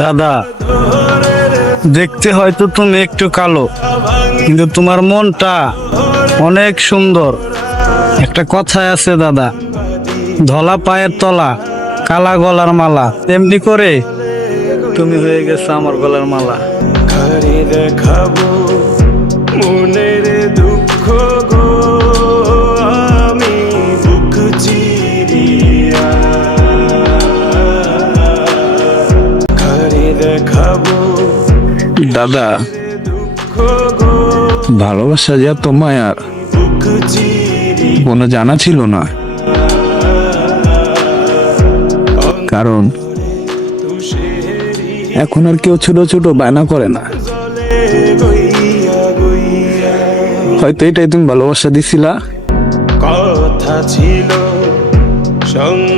দাদা, দেখতে হয়তো তুমি একটু কালো, কিন্তু তোমার মনটা অনেক সুন্দর। একটা কথায় আছে দাদা, ধলা পায়ের তলা, কালা গলার মালা তেমনি করে তুমি হয়ে গেছো আমার গলার মালা। দেখাবো মনের দেখাবো। দাদা ভালোবাসা যা তোমায় আর কোনো জানা ছিল না। কারণ এখন আর কেউ ছোট ছোট বায়না করে না। হয়তো এটাই তুমি ভালোবাসা দিছিলা। কথা ছিল সঙ্গে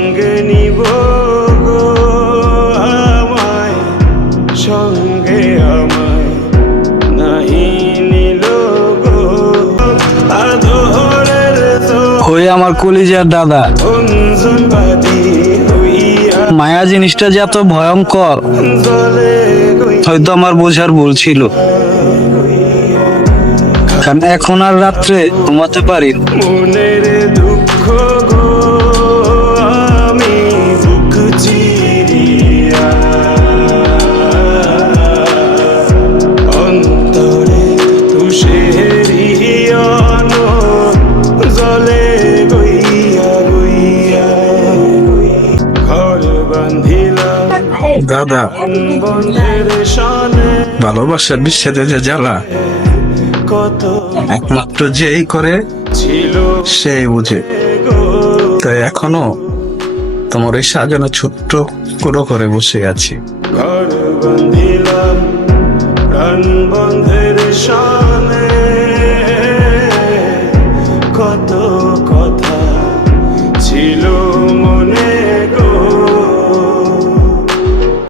ওই আমার কলিজার দাদা। মায়া জিনিসটা যে এত ভয়ঙ্কর, হয়তো আমার বোঝার ভুল ছিল। কারণ এখন আর রাত্রে ঘুমাতে পারি দাদা। ভালোবাসার বিচ্ছেদে যে জ্বালা, একমাত্র যেই করে ছিল সেই বুঝে। তাই এখনও তোমার এই সাজানো ছোট্ট কুড়ো করে বসে আছি। ঘর বান্ধিলাম, প্রাণ বন্ধের সামনে